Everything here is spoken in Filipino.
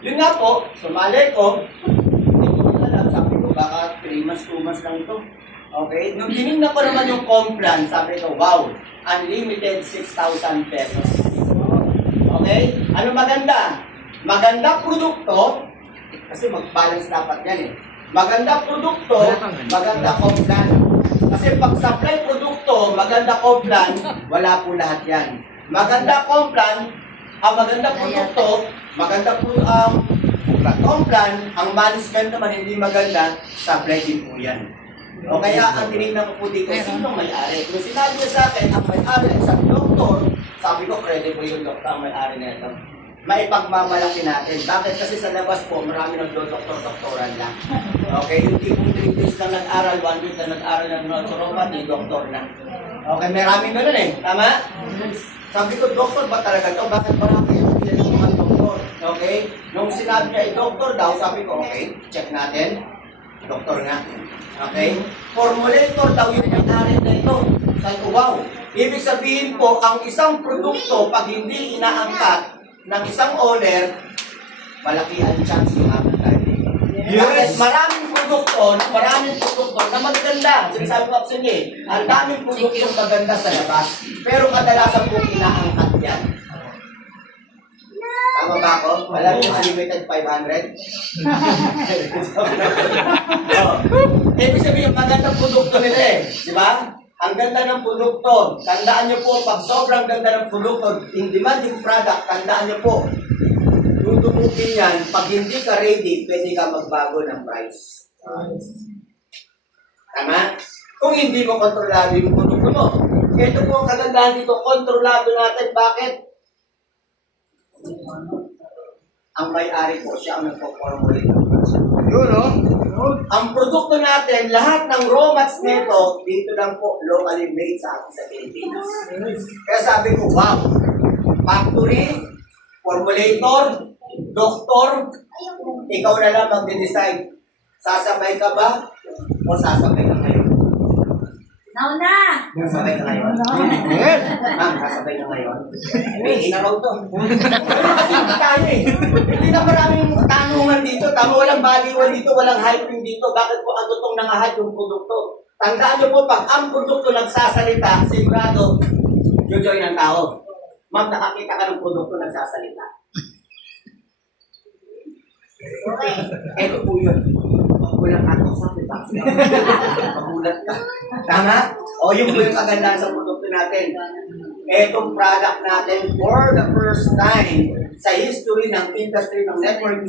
Yun nga po, sumali ko. Hindi ko alam, sabi ko, baka 3 months, 2 months lang ito. Okay? Nung tinignan ko naman yung complan, sabi ko, wow, unlimited 6,000 pesos. Okay? Ano maganda? Maganda produkto, kasi mag-balance dapat yan eh. Maganda produkto, maganda complan. Kasi pag supply produkto, maganda complan, wala po lahat yan. Maganda complan, maganda produkto, maganda complan, ang management naman hindi maganda, supply din po yan. O kaya ang tinignan ko po dito, sino may-ari? Kung sinabi niya sa akin, ang may-ari ng isang doktor, sabi ko, credible yung doktor ang may-ari na ito. Maipagmamalaki natin. Bakit? Kasi sa labas po, marami nagdo-doktor-doktoran lang. Okay? Yung tipong 3 days na nag-aral, 1 week na nag-aral ng naturopathy, doktor na. Okay? Maraming ganun eh. Tama? Sabi ko, doktor ba talaga ito? Bakit marami yung sila ng mga doktor? Okay? Nung sinabi niya, doktor daw, sabi ko, okay, check natin. Doktor nga. Okay? Formulator daw yung may-ari na ito. Sabi ko, wow. Ibig sabihin po, ang isang produkto, pag hindi inaangkat ng isang owner, malaki ang chance yung ating tayo. Yes. Maraming produkto na maganda. Sinasabi ko sa inyo, ang daming produkto maganda sa labas. Pero kadalasan po inaangkat yan. Tama ba ako? Alam niyo, unlimited 500? Ibig sabihin, magandang produkto nila eh. Di ba? Ang ganda ng produkto. Tandaan niyo po, pag sobrang ganda ng produkto, in demanding product, tandaan niyo po, dudumutin yan, pag hindi ka ready, pwede ka magbago ng price. Tama? Kung hindi mo kontrolado yung produkto mo. Ito po ang kagandahan dito, kontrolado natin. Bakit? Ang may-ari po siya ang nagpo-formulate ng price. Yun, no? Ang produkto natin, lahat ng raw mats nito, dito lang po, locally made sa atin sa Pilipinas. Kaya sabi ko, wow, factory, formulator, doktor, ikaw na lang mag-decide. Sasabay ka ba o sasabay ka ngayon? Nauna! Sasabay ka ngayon? Yes. Ma'am, sasabay ka ngayon? May na raw to. Kasi hindi tayo eh. Hindi na maraming tanungan dito. Tama, walang baliwan dito, walang hyping dito. Bakit po ang tutong nangahat yung produkto? Tandaan niyo po, pag ang produkto nagsasalita, sigurado, jojoy ng tao. Ma'am, nakakita ka ng produkto nagsasalita. Okay. Ito po yun. Magulat ka ito sa kita. Magulat ka. Tama? O yung po yung kagandahan sa produkto natin. Etong product natin for the first time sa history ng industry ng networking